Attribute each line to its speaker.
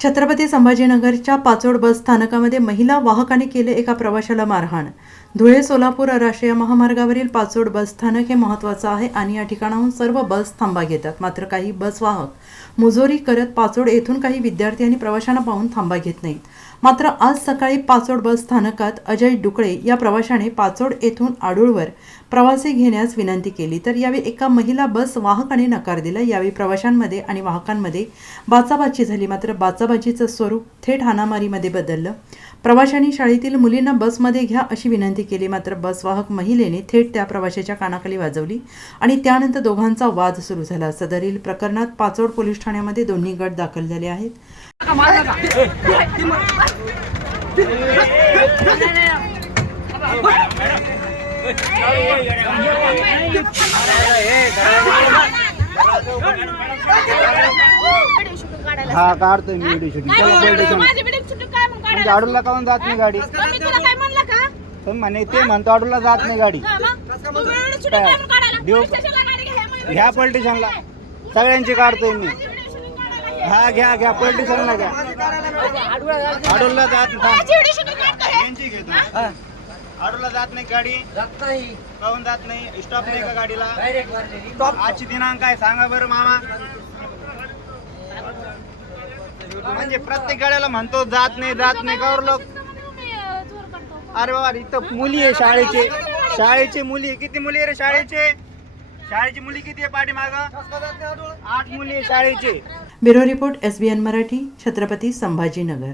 Speaker 1: छत्रपती संभाजीनगरच्या पाचोड बस स्थानकामध्ये महिला वाहकाने केले एका प्रवाशाला मारहाण धुळे सोलापूर राष्ट्रीय महामार्गावरील पाचोड बस स्थानक हे महत्त्वाचं आहे आणि या ठिकाणाहून सर्व बस थांबा घेतात. मात्र काही बस वाहक मुजोरी करत पाचोड येथून काही विद्यार्थी आणि प्रवाशांना पाहून थांबा घेत नाहीत. मात्र आज सकाळी पाचोड बस स्थानकात अजय डुकळे या प्रवाशाने पाचोड येथून आडूळवर प्रवासी घेण्यास विनंती केली. तर यावेळी एका महिला बस वाहकाने नकार दिला. यावेळी प्रवाशांमध्ये आणि वाहकांमध्ये बाचाबाची झाली. मात्र बाचाबाचीचं स्वरूप थेट हाणामारीमध्ये बदललं. प्रवाशांनी शाळेतील मुलींना बसमध्ये घ्या अशी विनंती केली. मात्र बसवाहक महिलेने थेट त्या प्रवाशाच्या कानाखाली वाजवली आणि त्यानंतर दोघांचा वाद सुरू झाला. सदरील प्रकरणात पाचोड पोलीस ठाण्यामध्ये दोन्ही गट दाखल झाले आहेत.
Speaker 2: हा काढतोय मी व्हिडिओ शूटिंग म्हणजे काऊन जात नाही गाडी.
Speaker 3: का
Speaker 2: म्हणे ते म्हणतो आडूला जात नाही गाडी. देऊ.
Speaker 3: घ्या
Speaker 2: पॉलिटिशियनला सगळ्यांची काढतोय मी. हा घ्या घ्या पॉलिटिशियनला घ्या. आडूला जात
Speaker 3: हे.
Speaker 2: यांची घेतो आडूला जात नाही गाडी.
Speaker 4: जात नाही.
Speaker 2: जात नाही. स्टॉप नाही का गाडीला?
Speaker 4: डायरेक्ट मारलेली.
Speaker 2: आजची दिनांक काय सांगा बरं मामा. म्हणजे प्रत्येक गाड्याला म्हणतो जात नाही जात नाही. कावर लोक
Speaker 3: तुम्ही, अं, जोर करतो.
Speaker 2: अरे बाबा इथं मुली आहे शाळेचे. शाळेचे मुली. किती मुली आहे रे शाळेचे? शाळेची मुली किती आहे पाठीमाग? आठ मुली आहे शाळेचे.
Speaker 1: Bureau report S B N Marathi Chhatrapati Sambhajinagar.